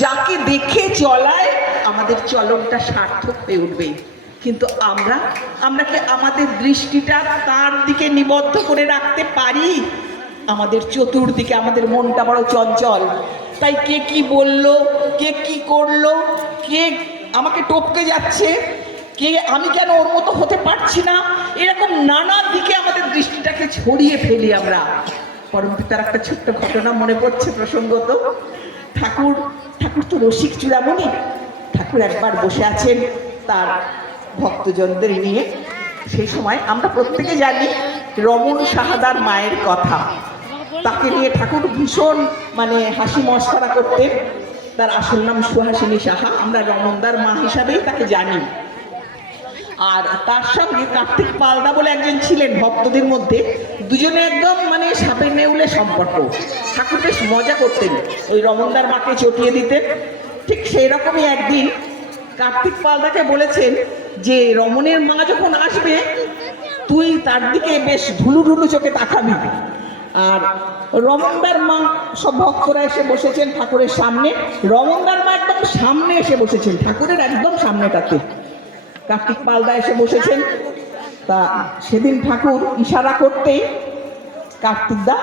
যাকে দেখে চলায় আমাদের চলনটা সার্থক হয়ে উঠবে। কিন্তু আমরা কি আমাদের দৃষ্টিটা তার দিকে নিবদ্ধ করে রাখতে পারি? আমাদের চতুর্দিকে আমাদের মনটা বড় চঞ্চল, তাই কে কি বললো, কে কি করলো, কে আমাকে টপকে যাচ্ছে, কে আমি কেন ওর মতো হতে পারছি না, এরকম নানা দিকে আমাদের দৃষ্টিটাকে ছড়িয়ে ফেলি আমরা। পরবর্তী তার একটা ছোট্ট ঘটনা মনে পড়ছে প্রসঙ্গত। ঠাকুর তো রসিক চূড়ামণি। ঠাকুর একবার বসে আছেন তার ভক্তজনদের নিয়ে। সেই সময় আমরা প্রত্যেকে জানি রমণ সাহাদার মায়ের কথা। তাকে নিয়ে ঠাকুর ভীষণ হাসি মশকরা করতেন। তার আসল নাম সুহাসিনী সাহা, আমরা রমণদার মা হিসাবেই তাকে জানি। আর তার সঙ্গে কার্তিক পালদা বলে একজন ছিলেন ভক্তদের মধ্যে, দুজনে একদম সাপে নেউলে সম্পর্ক। ঠাকুর বেশ মজা করতেন, ওই রমণদার মাকে চটিয়ে দিতেন। ঠিক সেই রকমই একদিন কার্তিক পালদাকে বলেছেন যে রমণের মা যখন আসবে তুই তার দিকে বেশ ঢুলু ঢুলু চোখে তাকাবি। আর রমণদার মা, সব ভক্তরা এসে বসেছেন ঠাকুরের সামনে, রমণদার মা একদম সামনে এসে বসেছেন, ঠাকুরের একদম সামনেটাতে। কার্তিক পালদা এসে বসেছেন। তা সেদিন ঠাকুর ইশারা করতেই কার্তিকদা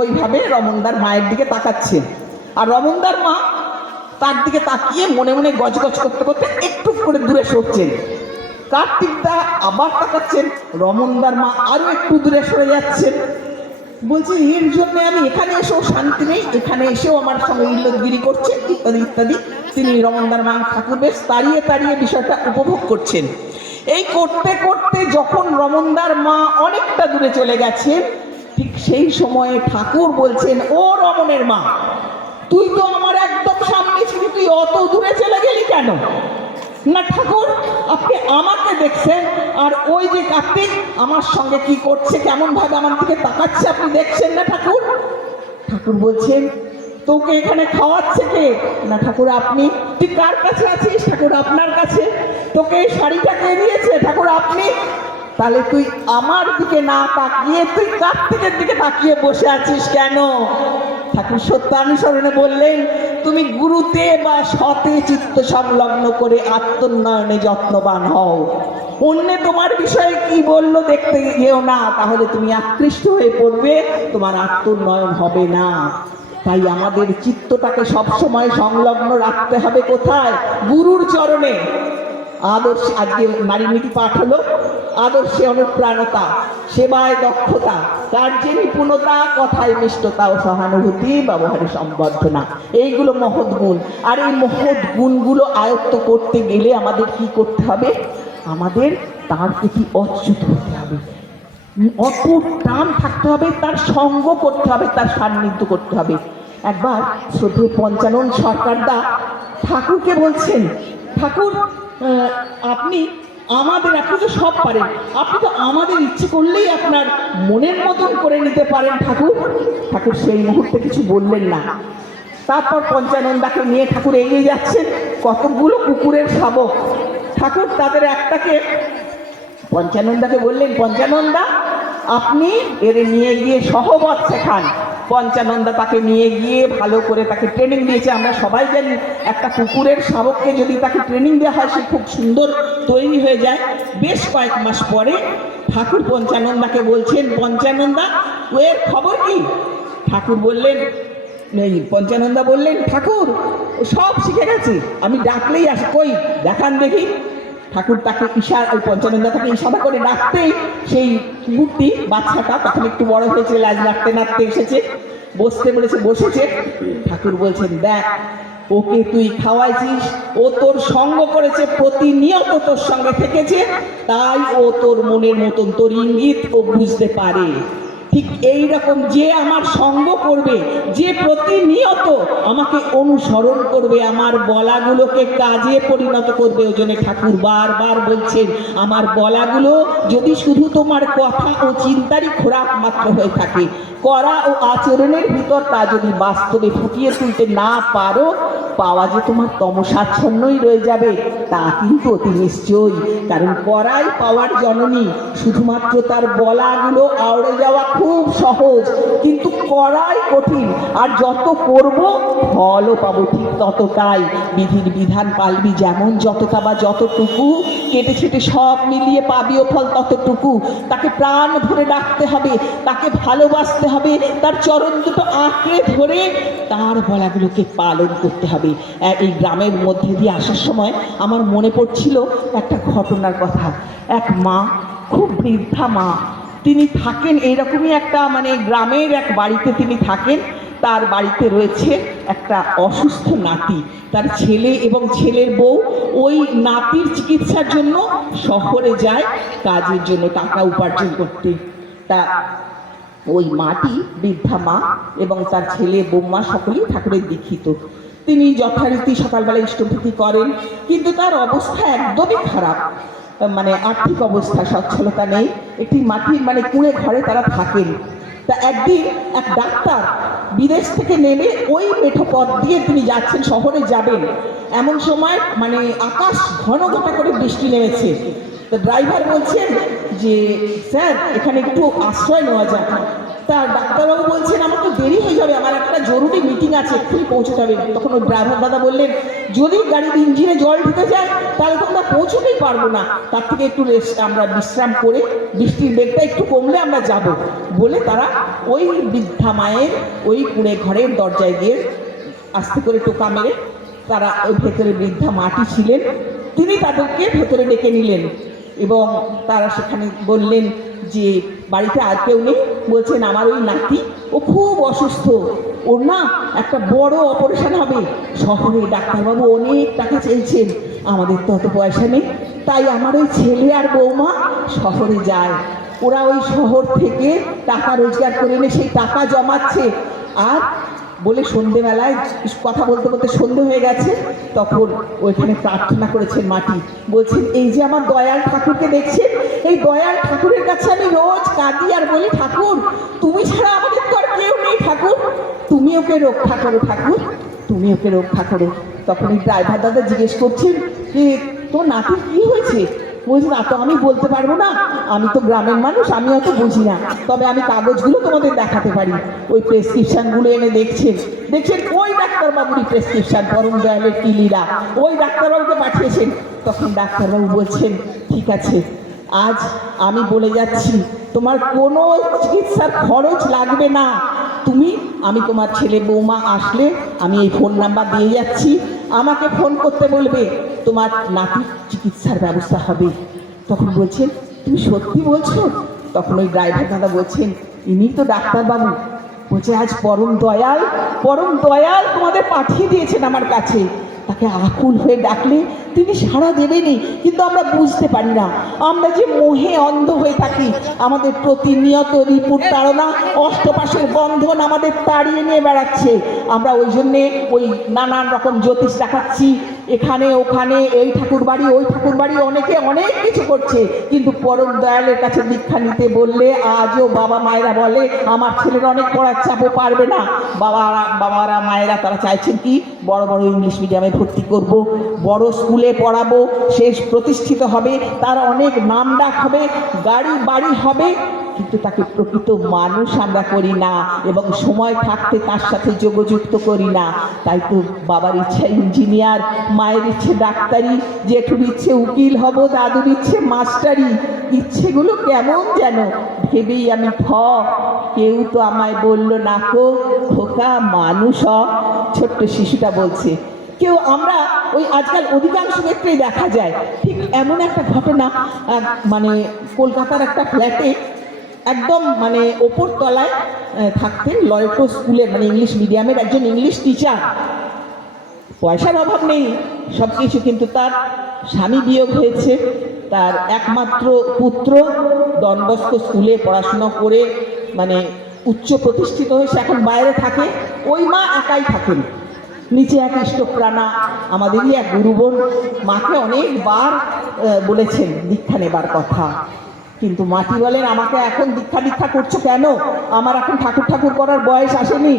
ওইভাবে রমণদার মায়ের দিকে তাকাচ্ছেন, আর রমণদার মা তার দিকে তাকিয়ে মনে মনে গজগজ করতে করতে একটু করে দূরে সরছেন। কার্তিকদা আবার তাকাচ্ছেন, রমণদার মা আরো একটু দূরে সরে যাচ্ছেন। বলছে এর জন্য আমি এখানে এসেও শান্তি নেই, এখানে এসেও আমার সঙ্গে ইল্লতগিরি করছে, ইত্যাদি ইত্যাদি। তিনি রমণদার মা ঠাকুর বেশ তাড়িয়ে তাড়িয়ে বিষয়টা উপভোগ করছেন। এই করতে করতে যখন রমণদার মা অনেকটা দূরে চলে গেছেন, ঠিক সেই সময়ে ঠাকুর বলছেন, ও রমণের মা, তুই তো আমার একদম সামনে ছিলি, তুই অত দূরে চলে গেলি কেন? না ঠাকুর, আপনি আমাকে দেখছেন, আর ওই যে কার্তিক আমার সঙ্গে কি করছে, কেমন ভাবে আমার দিকে তাকাচ্ছে, আপনি দেখছেন না ঠাকুর? ঠাকুর বলছেন, তোকে এখানে খাওয়াচ্ছে কে? না ঠাকুর আপনি। তুই কার কাছে আছিস? ঠাকুর আপনার কাছে। তোকে এই শাড়িটা কে দিয়েছে? ঠাকুর আপনি। তাহলে তুই আমার দিকে না তাকিয়ে তুই কার্তিকের দিকে তাকিয়ে বসে আছিস কেন? ঠাকুর সত্যানুসরণে বললেন, তুমি গুরুতে বা সতে চিত্ত সংলগ্ন করে আত্মোন্নয়নে যত্নবান হও। অন্যে তোমার বিষয়ে কি বললো দেখতে গিয়েও না, তাহলে তুমি আকৃষ্ট হয়ে পড়বে, তোমার আত্মোন্নয়ন হবে না। তাই আমাদের চিত্তটাকে সবসময় সংলগ্ন রাখতে হবে কোথায়? গুরুর চরণে। আদর্শ, আজকে নারী নীতি পাঠ হলো, আদর্শে অনুপ্রাণতা, সেবায় দক্ষতা, কার্যে নিপুণতা, কথায় মিষ্টতা ও সহানুভূতি, ব্যবহারে সম্বর্ধনা, এইগুলো মহৎ গুণ। আর এই মহৎ গুণগুলো আয়ত্ত করতে গেলে আমাদের কি করতে হবে? আমাদের তার প্রতি অচ্যুত হতে হবে, অটুট টান থাকতে হবে, তার সঙ্গ করতে হবে, তার সান্নিধ্য করতে হবে। একবার শ্রদ্ধেয় পঞ্চানন সরকারদা ঠাকুরকে বলছেন, ঠাকুর আপনি তো সব পারেন, আপনি তো আমাদের ইচ্ছে করলেই আপনার মনের মতন করে নিতে পারেন ঠাকুর। ঠাকুর সেই মুহূর্তে কিছু বললেন না। তারপর পঞ্চানন্দাকে নিয়ে ঠাকুর এগিয়ে যাচ্ছেন, কতগুলো কুকুরের শাবক। ঠাকুর তাদের একটাকে পঞ্চানন্দাকে বললেন, পঞ্চানন্দা আপনি এর নিয়ে গিয়ে সহবত শেখান। পঞ্চানন্দা তাকে নিয়ে গিয়ে ভালো করে তাকে ট্রেনিং দিয়েছে। আমরা সবাই জানি একটা কুকুরের শাবককে যদি তাকে ট্রেনিং দেওয়া হয়, সে খুব সুন্দর তৈরি হয়ে যায়। বেশ কয়েক মাস পরে ঠাকুর পঞ্চানন্দাকে বলছেন, পঞ্চানন্দা ওর খবর কি? ঠাকুর বললেন, পঞ্চানন্দা বললেন, ঠাকুর ও সব শিখে গেছে, আমি ডাকলেই আসে, কই দেখান দেখি। ঠাকুর তাকে ওই পঞ্চানন্দা তাকে ইশারা করে ডাকতেই সেই কুকুরটি, বাচ্চাটা তখন একটু বড় হয়েছে, লাজ নাড়তে নাড়তে এসেছে, বসতে বলেছে, বসেছে। ঠাকুর বলছেন, দেখ ওকে তুই খাওয়াইছিস, ও তোর সঙ্গ করেছে, প্রতিনিয়ত তোর সঙ্গে থেকেছে, তাই ও তোর মনের মতন তোর ইঙ্গিত ও বুঝতে পারে। ঠিক এই রকম যে আমার সঙ্গ করবে, যে প্রতিনিয়ত আমাকে অনুসরণ করবে, আমার বলাগুলোকে কাজে পরিণত করবে। ওই জন্য ঠাকুর বারবার বলছেন, আমার বলাগুলো যদি শুধু তোমার কথা ও চিন্তারই খোরাক মাত্র হয়ে থাকে, করা ও আচরণের ভিতর তা যদি বাস্তবে ফুটিয়ে তুলতে না পারো, পাওয়া যে তোমার তমসাচ্ছন্নই রয়ে যাবে তা কিন্তু অতি নিশ্চয়ই। কারণ কড়াই পাওয়ার জননী, শুধুমাত্র তার বলাগুলো আওড়ে যাওয়া খুব সহজ, কিন্তু কড়াই কঠিন। আর যত করব ফলও পাবো ঠিক ততটাই। বিধির বিধান পালবি যেমন যতটা বা যতটুকু, কেটে ছেটে সব মিলিয়ে পাবিও ফল ততটুকু। তাকে প্রাণ ভরে ডাকতে হবে, তাকে ভালোবাসতে হবে, তার চরণ দুটো আঁকড়ে ধরে তার বলাগুলোকে পালন করতে হবে। এই গ্রামের মধ্যে দিয়ে আসার সময় আমার মনে পড়ছিল একটা ঘটনার কথা। এক মা, খুব বৃদ্ধা মা, তিনি থাকেন এইরকমই একটা গ্রামের এক বাড়িতে তিনি থাকেন। তার বাড়িতে রয়েছে একটা অসুস্থ নাতি। তার ছেলে এবং ছেলের বউ ওই নাতির চিকিৎসার জন্য শহরে যায় কাজের জন্য, টাকা উপার্জন করতে। তা ওই মাটি, বৃদ্ধা মা এবং তার ছেলে বৌমা সকলেই ঠাকুরের দীক্ষিত। তিনি যথারীতি সকালবেলা ইষ্টভূতি করেন, কিন্তু তার অবস্থা একদমই খারাপ। আর্থিক অবস্থা, সচ্ছলতা নেই। একটি মাটির কুঁড়ে ঘরে তারা থাকেন। তা একদিন এক ডাক্তার বিদেশ থেকে নেমে ওই মেঠো পথ দিয়ে তিনি যাচ্ছেন, শহরে যাবেন। এমন সময় আকাশ ঘন ঘটা করে বৃষ্টি নেমেছে। তো ড্রাইভার বলছেন যে স্যার এখানে একটু আশ্রয় নেওয়া যাক। তা ডাক্তারবাবু বলছেন আমার তো দেরি হয়ে যাবে, আমার একটা জরুরি মিটিং আছে, এক্ষুনি পৌঁছতে হবে। তখন ওই ড্রাইভার দাদা বললেন যদি গাড়ির ইঞ্জিনে জল ঢুকে যায় তাহলে তো আমরা পৌঁছতেই পারবো না, তার থেকে একটু আমরা বিশ্রাম করে বৃষ্টির বেগটা একটু কমলে আমরা যাব। বলে তারা ওই বৃদ্ধা মায়ের ওই কুঁড়ে ঘরের দরজায় গিয়ে আস্তে করে টোকা মেরে তারা ওই ভেতরে বৃদ্ধা মাটি ছিলেন, তিনি তাদেরকে ভেতরে ডেকে নিলেন এবং তারা সেখানে বললেন যে বাড়িতে আর কেউ নেই। বলছেন আমার ওই নাতি, ও খুব অসুস্থ, ওর না একটা বড় অপারেশন হবে শহরে, ডাক্তারবাবু অনেক টাকা চেয়েছেন, আমাদের তো অত পয়সা নেই। তাই আমার ওই ছেলে আর বৌমা শহরে যায়। ওরা ওই শহর থেকে টাকা রোজগার করে এনে সেই টাকা জমাচ্ছে। আর বলে সন্ধেবেলায় কথা বলতে বলতে সন্ধে হয়ে গেছে, তখন ওইখানে প্রার্থনা করেছেন মাটি। বলছেন এই যে আমার দয়াল ঠাকুরকে দেখছেন, এই দয়াল ঠাকুরের কাছে আমি রোজ কাঁদি আর বলি ঠাকুর তুমি ছাড়া আমাদের তো আর কেউ নেই, ঠাকুর তুমি ওকে রক্ষা করো, ঠাকুর তুমি ওকে রক্ষা করো। তখন এই ড্রাইভার দাদা জিজ্ঞেস করছেন যে তোর নাতির কি হয়েছে? বলছি না তো আমি বলতে পারবো না, আমি তো গ্রামের মানুষ, আমি অত বুঝি না, তবে আমি কাগজগুলো তোমাদের দেখাতে পারি। ওই প্রেসক্রিপশনগুলো এনে দেখছেন ওই ডাক্তারবাবুরই প্রেসক্রিপশন, পরম দয়ালের কিলিরা, ওই ডাক্তারবাবুকে পাঠিয়েছেন। তখন ডাক্তারবাবু বলছেন ঠিক আছে, আজ আমি বলে যাচ্ছি তোমার কোনো চিকিৎসার খরচ লাগবে না, আমি তোমার ছেলে বৌমা আসলে আমি এই ফোন নাম্বার দিয়ে যাচ্ছি, আমাকে ফোন করতে বলবে, তোমার নাতির চিকিৎসার ব্যবস্থা হবে। তখন বলছেন তুমি সত্যি বলছো? তখন ওই ড্রাইভার দাদা বলছেন ইনি তো ডাক্তারবাবু। বলছে আজ পরম দয়াল তোমাদের পাঠিয়ে দিয়েছেন আমার কাছে, তাকে আকুল হয়ে ডাকলে তিনি সাড়া দেবেনই, কিন্তু আমরা বুঝতে পারি না, আমরা যে মোহে অন্ধ হয়ে থাকি, আমাদের প্রতিনিয়ত রিপুর তাড়না, অষ্টপাশের বন্ধন আমাদের তাড়িয়ে নিয়ে বেড়াচ্ছে। আমরা ওই জন্যে ওই নানান রকম জ্যোতিষ দেখাচ্ছি, এখানে ওখানে, এই ঠাকুর বাড়ি ওই ঠাকুর বাড়ি, অনেকে অনেক কিছু করছে, কিন্তু পরম দয়ালের কাছে দীক্ষা নিতে বললে আজও বাবা মায়েরা বলে আমার ছেলের অনেক পড়ার চাপও পারবে না। বাবারা মায়েরা তারা চাইছেন কি বড় বড় ইংলিশ মিডিয়ামে ভর্তি করব, বড় স্কুলে পড়াবো, সে প্রতিষ্ঠিত হবে, তার অনেক নামডাক হবে, গাড়ি বাড়ি হবে, কিন্তু তাকে প্রকৃত মানুষ আমরা করি না এবং সময় থাকতে তার সাথে যোগযুক্ত করি না। তাই তো বাবার ইচ্ছা ইঞ্জিনিয়ার, মায়ের ইচ্ছে ডাক্তারি, জেঠুর ইচ্ছে উকিল হব, দাদুর ইচ্ছে মাস্টারি, ইচ্ছেগুলো কেমন যেন ভেবেই আমি কেউ তো আমায় বললো না কো খোকা মানুষ হ। ছোট্ট শিশুটা বলছে কেউ, আমরা ওই আজকাল অধিকাংশ ক্ষেত্রেই দেখা যায় ঠিক এমন একটা ঘটনা। কলকাতার একটা ফ্ল্যাটে একদম ওপর তলায় থাকতেন লরেটো স্কুলের ইংলিশ মিডিয়ামের একজন ইংলিশ টিচার। পয়সার অভাব নেই সব কিছু, কিন্তু তার স্বামী বিয়োগ হয়েছে, তার একমাত্র পুত্র ডন বস্কো স্কুলে পড়াশোনা করে উচ্চ প্রতিষ্ঠিত হয়ে সে এখন বাইরে থাকে, ওই মা একাই থাকেন। নিচে এক ইষ্টপ্রাণা আমাদেরই এক গুরুবোন মাকে অনেকবার বলেছেন দীক্ষা নেবার কথা, কিন্তু মাটি বলেন, আমাকে এখন দীক্ষা দীক্ষা করছো কেন? আমার এখন ঠাকুর ঠাকুর করার বয়স আসেনি।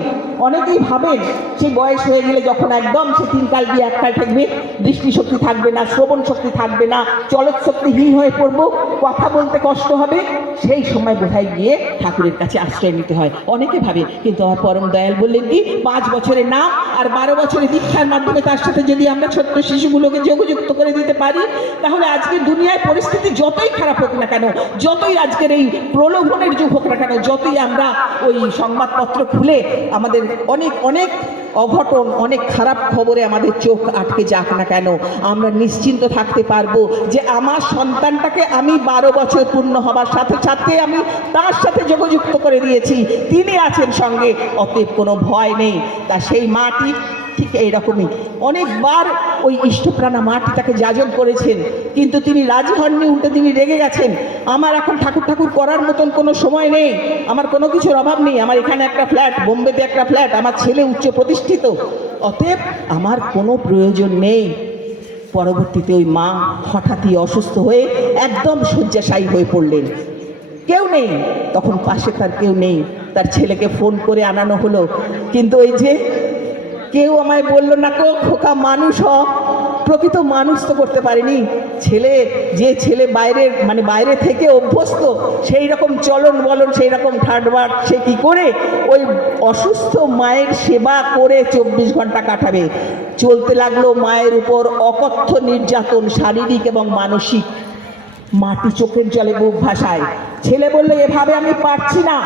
অনেকেই ভাবেন সেই বয়স হয়ে গেলে যখন একদম সে তিন কাল দিয়ে এক কাল থাকবে, দৃষ্টিশক্তি থাকবে না, শ্রবণ শক্তি থাকবে না, চলৎ শক্তিহীন হয়ে পড়বো, কথা বলতে কষ্ট হবে, সেই সময় বোধহয় গিয়ে ঠাকুরের কাছে আশ্রয় নিতে হয়, অনেকে ভাবে। কিন্তু আমার পরম দয়াল বললেন কি, 5 বছরের নাম আর 12 বছরের দীক্ষার মাধ্যমে তার সাথে যদি আমরা ছোট্ট শিশুগুলোকে যোগযুক্ত করে দিতে পারি, তাহলে আজকের দুনিয়ায় পরিস্থিতি যতই খারাপ হোক না কেন, যতই আজকের এই প্রলোভনের যুগ হোক না কেন, যতই আমরা ওই সংবাদপত্র খুলে আমাদের অনেক অনেক অঘটন, অনেক খারাপ খবরে আমাদের চোখ আটকে যাক না কেন, আমরা নিশ্চিন্ত থাকতে পারবো যে আমার সন্তানটাকে আমি 12 বছর পূর্ণ হবার সাথে সাথে আমি তার সাথে যোগযুক্ত করে দিয়েছি, তিনি আছেন সঙ্গে, অতএব কোনো ভয় নেই। তা সেই মাটি ঠিক এইরকমই অনেকবার ওই ইষ্টপ্রাণা মাটি তাকে যাজন করেছেন, কিন্তু তিনি রাজি হননি, উল্টে তিনি রেগে গেছেন। আমার এখন ঠাকুর ঠাকুর করার মতন কোনো সময় নেই, আমার কোনো কিছুর অভাব নেই, আমার এখানে একটা ফ্ল্যাট, বোম্বেতে একটা ফ্ল্যাট, আমার ছেলে উচ্চ প্রতিষ্ঠিত, অতএব আমার কোনো প্রয়োজন নেই। পরবর্তীতে ওই মা হঠাৎই অসুস্থ হয়ে একদম শয্যাশায়ী হয়ে পড়লেন, কেউ নেই, তখন পাশে তার কেউ নেই, তার ছেলেকে ফোন করে আনানো হলো, কিন্তু ওই যে কেউ আমায় বললো না কো খোকা মানুষ হ, প্রকৃত মানুষ তো করতে পারেনি। ছেলে, যে ছেলে বাইরের মানে বাইরে থেকে অভ্যস্ত, সেই রকম চলন বলন, সেই রকম ঠাটবাট, সে কি করে ওই অসুস্থ মায়ের সেবা করে 24 ঘন্টা কাটাবে? চলতে লাগলো মায়ের উপর অকথ্য নির্যাতন, শারীরিক এবং মানসিক। মাটি চোখের জলে বুক ভাসায়। ছেলে বললে, এভাবে আমি পারছি না,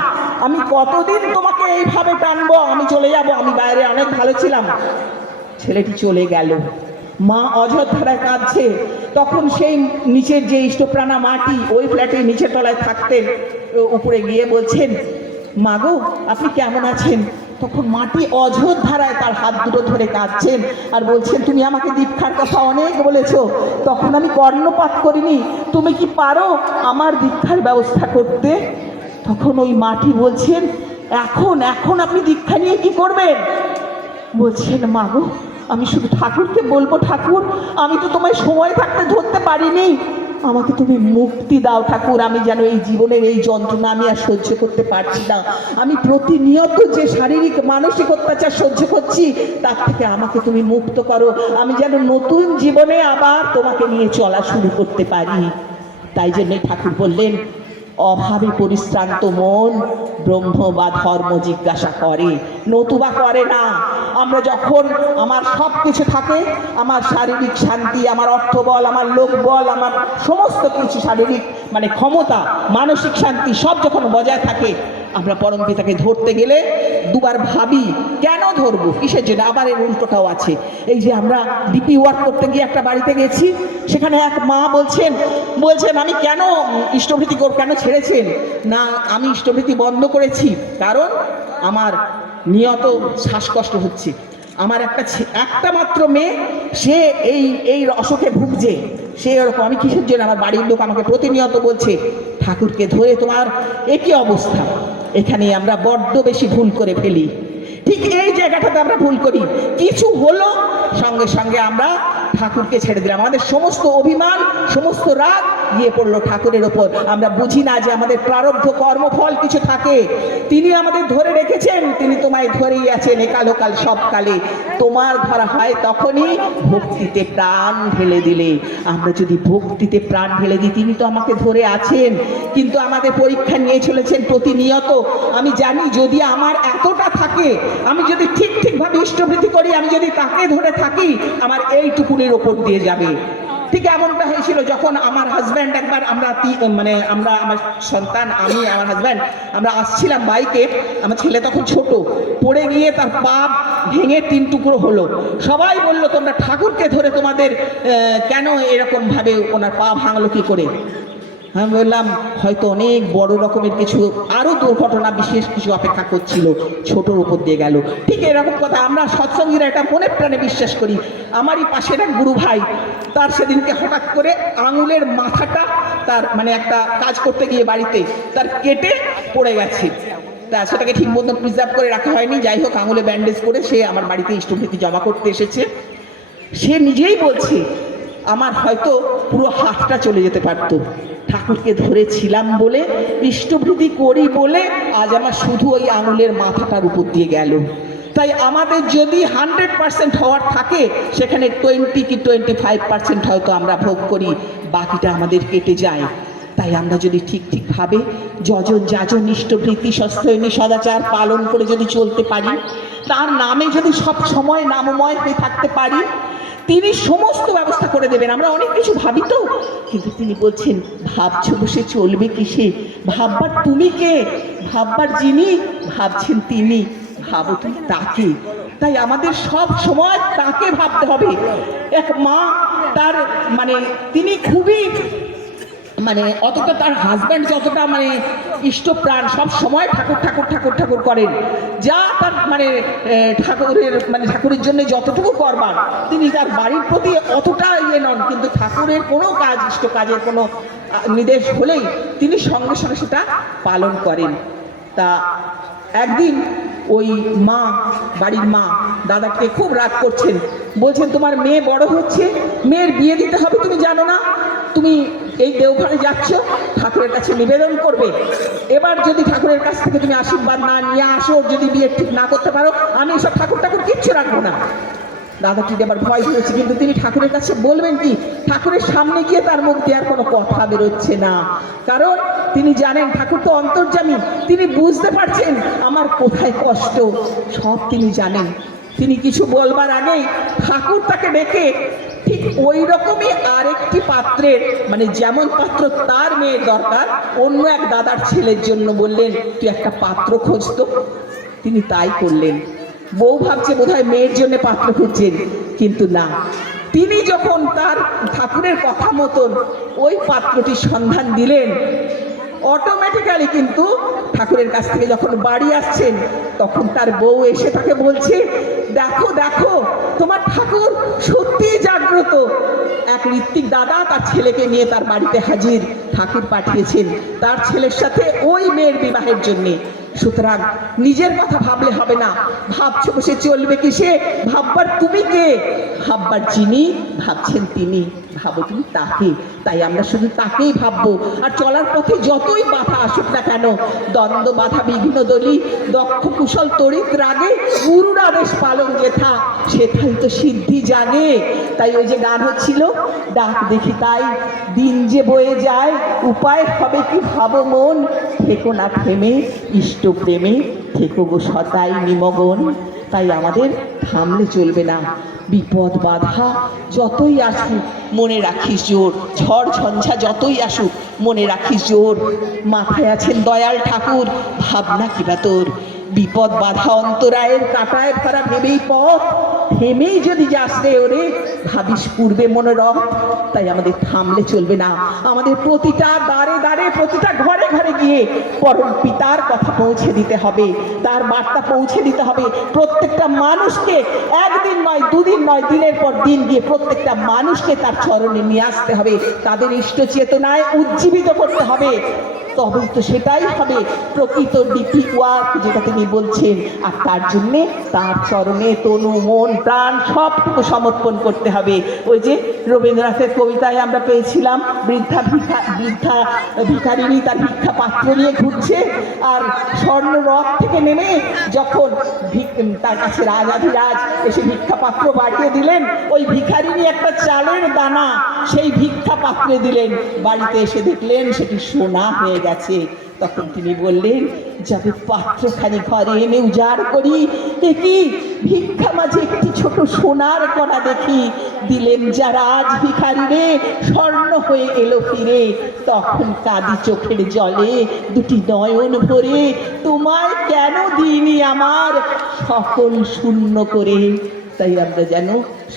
আমি কতদিন তোমাকে এইভাবে টানবো, আমি চলে যাব, আমি বাইরে অনেক ভালো ছিলাম। ছেলেটি চলে গেল, মা অযথায় কাঁদছে। তখন সেই নিচের যে ইষ্টপ্রাণা মাটি, ওই ফ্ল্যাটের নিচের তলায় থাকতেন, উপরে গিয়ে বলছেন, মা গো আপনি কেমন আছেন? তখন মাটি অঝোরধারায় তার হাত দুটো ধরে কাঁদছেন আর বলছেন, তুমি আমাকে দীক্ষার কথা অনেক বলেছো, তখন আমি কর্ণপাত করিনি, তুমি কি পারো আমার দীক্ষার ব্যবস্থা করতে? তখন ওই মাটি বলছেন, এখন এখন আপনি দীক্ষা নিয়ে কি করবেন? বলছেন, মা গো আমি শুধু ঠাকুরকে বলবো, ঠাকুর আমি তো তোমায় সময় থাকতে ধরতে পারিনি, আমাকে তুমি মুক্তি দাও ঠাকুর, আমি যেন এই জীবনের এই যন্ত্রণা আমি আর সহ্য করতে পারছি না, আমি প্রতিনিয়ত যে শারীরিক মানসিক অত্যাচার সহ্য করছি তার থেকে আমাকে তুমি মুক্ত করো, আমি যেন নতুন জীবনে আবার তোমাকে নিয়ে চলা শুরু করতে পারি। তাই জন্যই ঠাকুর বললেন, অভাবে পরিশ্রান্ত মন ব্রহ্ম বা ধর্ম জিজ্ঞাসা করে, নতুবা করে না। আমরা যখন আমার সব কিছু থাকে, আমার শারীরিক শান্তি, আমার অর্থ বল, আমার লোক বল, আমার সমস্ত কিছু শারীরিক মানে ক্ষমতা, মানসিক শান্তি সব যখন বজায় থাকে, আমরা পরম পিতাকে ধরতে গেলে দুবার ভাবি, কেন ধরবো, কিসের জন্য? আবার এর উল্টোটাও আছে। এই যে আমরা ডিপি ওয়ার্ক করতে গিয়ে একটা বাড়িতে গেছি, সেখানে এক মা বলছেন আমি কেন ইষ্টভৃতি কেন ছেড়েছেন? না, আমি ইষ্টভৃতি বন্ধ করেছি কারণ আমার নিয়ত শ্বাসকষ্ট হচ্ছে, আমার একটা মাত্র মেয়ে, সে এই অসুখে ভুগছে, সে এরকম, আমি কিসের জন্য? আমার বাড়ির লোক আমাকে প্রতিনিয়ত বলছে ঠাকুরকে ধরে তোমার একই অবস্থা। এখানে আমরা বড্ড বেশি ভুল করে ফেলি, ঠিক এই জায়গাটাতে আমরা ভুল করি। কিছু হলো, সঙ্গে সঙ্গে আমরা ঠাকুরকে ছেড়ে দিলাম, আমাদের সমস্ত অভিমান, সমস্ত রাগ গিয়ে পড়লো ঠাকুরের ওপর। আমরা বুঝি না যে আমাদের প্রারব্ধ কর্মফল কিছু থাকে, তিনি আমাদের ধরে রেখেছেন, তিনি তোমায় ধরেই আছেন একালোকাল সব কালে। তোমার ধরা হয় তখনই ভক্তিতে প্রাণ ঢেলে দিলে। আমরা যদি ভক্তিতে প্রাণ ঢেলে দিই, তিনি তো আমাকে ধরে আছেন, কিন্তু আমাদের পরীক্ষা নিয়ে চলেছেন প্রতিনিয়ত। আমি জানি যদি আমার এতটা থাকে, আমি যদি ঠিকভাবে ইষ্টভৃতি করি, আমি যদি তাকে ধরে থাকি, আমার এইটুকুনের ওপর দিয়ে যাবে। ঠিক এমনটা হয়েছিল যখন আমার হাজব্যান্ড একবার, আমরা আমার সন্তান, আমি, আমার হাজব্যান্ড, আমরা আসছিলাম বাইকে, আমার ছেলে তখন ছোট, পড়ে গিয়ে তার পা ভেঙে 3 টুকরো হলো। সবাই বলল, তোমরা ঠাকুরকে ধরে তোমাদের কেন এরকম ভাবে ওনার পা ভাঙলো কি করে? আমি বললাম, হয়তো অনেক বড় রকমের কিছু আরো দুর্ঘটনা বিশেষ কিছু অপেক্ষা করছিল, ছোটোর উপর দিয়ে গেল। ঠিক এরকম কথা আমরা সৎসঙ্গীরা এটা মনে প্রাণে বিশ্বাস করি। আমারই পাশের এক গুরু ভাই, তার সেদিনকে হঠাৎ করে আঙুলের মাথাটা তার একটা কাজ করতে গিয়ে বাড়িতে তার কেটে পড়ে গেছে, তা সেটাকে ঠিক মতন প্রিজার্ভ করে রাখা হয়নি। যাই হোক, আঙুলে ব্যান্ডেজ করে সে আমার বাড়িতে ইষ্টভৃতি জমা করতে এসেছে। সে নিজেই বলছে, আমার হয়তো পুরো হাতটা চলে যেতে পারতো। ঠাকুরকে ধরেছিলাম বলে, ইষ্টভৃতি করি বলে আজ আমার শুধু ওই আঙুলের মাথাটার উপর দিয়ে গেল। তাই আমাদের যদি 100% হওয়ার থাকে, সেখানে 20 কি 25% হয়তো আমরা ভোগ করি, বাকিটা আমাদের কেটে যায়। তাই আমরা যদি ঠিকভাবে যজন যাজন ইষ্টভৃতি সস্থৈনী সদাচার পালন করে যদি চলতে পারি, তার নামে যদি সব সময় নামময় হয়ে থাকতে পারি, তিনি সমস্ত ব্যবস্থা করে দেবেন। আমরা অনেক কিছু ভাবি তো, কিন্তু তিনি বলছেন ভাবছো বসে চলবে কিসে, ভাববার তুমি কে, ভাববার যিনি ভাবছেন তিনি, ভাবো তুমি তাকে। তাই আমাদের সব সময় তাকে ভাবতে হবে। এক মা, তার তিনি খুবই অতটা তার হাজব্যান্ড যতটা ইষ্টপ্রাণ, সব সময় ঠাকুর ঠাকুর ঠাকুর ঠাকুর করেন, যা তার ঠাকুরের ঠাকুরের জন্য যতটুকু করবার, তিনি তার বাড়ির প্রতি অতটা নন, কিন্তু ঠাকুরের কোনো কাজ, ইষ্ট কাজের কোনো নির্দেশ হলেই তিনি সঙ্গে সঙ্গে সেটা পালন করেন। তা একদিন ওই মা, বাড়ির মা দাদাকে খুব রাগ করছেন, বলছেন তোমার মেয়ে বড় হচ্ছে, মেয়ের বিয়ে দিতে হবে, তুমি জানো না? তুমি এই দেওঘরে যাচ্ছ, ঠাকুরের কাছে নিবেদন করবে, এবার যদি ঠাকুরের কাছ থেকে তুমি আশীর্বাদ না নিয়ে আসো, যদি বিয়ে ঠিক না করতে পারো, আমি সব ঠাকুর ঠাকুর কিচ্ছু রাখবো না। দাদাটির আবার ভয় হয়েছে, কিন্তু তিনি ঠাকুরের কাছে বলবেন কি? ঠাকুরের সামনে গিয়ে তার মুখ দিয়ে আর কোনো কথা বেরোচ্ছে না, কারণ তিনি জানেন ঠাকুর তো অন্তর্যামী, তিনি বুঝতে পারছেন আমার কোথায় কষ্ট, সব তিনি জানেন। তিনি কিছু বলবার আগেই ঠাকুর তাকে ডেকে ঠিক ওই রকমই আরেকটি পাত্রের, যেমন পাত্র তার মেয়ের দরকার, অন্য এক দাদার ছেলের জন্য বললেন তুই একটা পাত্র খোঁজতো। তিনি তাই করলেন। বউ ভাবছে বোধহয় মেয়ের জন্য পাত্র খুঁজছেন, কিন্তু না, তিনি যখন তার ঠাকুরের কথা মতন ওই পাত্রটির সন্ধান দিলেন, অটোমেটিক্যালি কিন্তু ঠাকুরের কাছ থেকে যখন বাড়ি আসছেন, তখন তার বউ এসে তাকে বলছে দেখো দেখো তোমার ঠাকুর সত্যি জাগ্রত। এক ঋত্বিক দাদা তার ছেলেকে নিয়ে তার বাড়িতে হাজির, ঠাকুর পাঠিয়েছেন তার ছেলের সাথে ওই মেয়ের বিবাহের জন্যে। সুতরাং নিজের কথা ভাবলে হবে না, ভাবছো বসে চলবে কিসে, ভাববার তুমি কে, ভাববার যিনি ভাবছেন তিনি, ভাবো তুমি তাকে। তাই আমরা শুধু তাকেই ভাববো। আর চলার পথে যতই বাধা আসুক না কেন, দ্বন্দ্ব বাধা বিঘ্ন দলি দক্ষ কুশল তড়িৎ রাগে গুরুর আদেশ পালন যেথা, সেথাই তো সিদ্ধি জাগে। তাই ওই যে গান হচ্ছিল, ডাক দেখি তাই দিন যে বয়ে যায়, উপায় হবে কি ভাবো মন, থেকো না থেমে ইষ্ট প্রেমে, থেকো গো সদাই নিমগন। তাই আমাদের থামলে চলবে না, বিপদ বাধা যতই আসুক মনে রাখিস জোর, ঝড় ঝঞ্ঝা যতই আসুক মনে রাখিস জোর, মাথায় আছেন দয়াল ঠাকুর, ভাবনা কিবা তোর, বিপদ বাধা অন্তরায়ের কাটায় ভরা ভেবেই পথ, থেমেই যদি যাস রে ওরে, ভাবিস পূর্বে মনোরথ। তাই আমাদের থামলে চলবে না, আমাদের প্রতিটা দ্বারে দ্বারে, প্রতিটা ঘরে ঘরে গিয়ে পরম পিতার কথা পৌঁছে দিতে হবে, তার বার্তা পৌঁছে দিতে হবে। প্রত্যেকটা মানুষকে একদিন নয়, দুদিন নয়, দিনের পর দিন গিয়ে প্রত্যেকটা মানুষকে তার চরণে নিয়ে আসতে হবে, তাদের ইষ্ট চেতনায় উজ্জীবিত করতে হবে। তবেই তো সেটাই হবে প্রকৃত ডিপি ওয়ার্ক, যেটা তিনি বলছেন। আর তার জন্যে তার চরণে তনু মন প্রাণ সবটুকু সমর্পণ করতে হবে। ওই যে রবীন্দ্রনাথের কবিতায় আমরা পেয়েছিলাম, বৃদ্ধা ভিখারিনী তার ভিক্ষা পাত্র নিয়ে ঘুরছে, আর স্বর্ণ রথ থেকে নেমে যখন তার কাছে রাজাধিরাজ এসে ভিক্ষা পাত্র বাড়িয়ে দিলেন, ওই ভিখারিনী একটা চালের দানা সেই ভিক্ষা পাত্রে দিলেন, বাড়িতে এসে দেখলেন সেটি সোনা হয়ে গেছে। তখন তিনি বললেন, যাবে পাত্রখানি ঘরে এনে উজাড় করি, দেখি ভিক্ষা মাঝে একটি ছোট সোনার কণা দেখি, দিলেন যারা আজ ভিখারি রে, স্বর্ণ হয়ে এলো ফিরে। তখন কাঁদি চোখের জলে দুটি নয়ন ভরে, তোমায় কেন দিইনি আমার সকল শূন্য করে। তাই আমরা যেন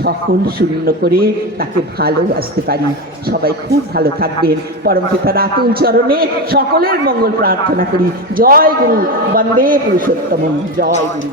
সকল শূন্য করে তাকে ভালোবাসতে পারি। সবাই খুব ভালো থাকবেন। পরম পিতার আতুল চরণে সকলের মঙ্গল প্রার্থনা করি। জয় গুরু, বন্দে পুরুষোত্তম, জয় গুরু।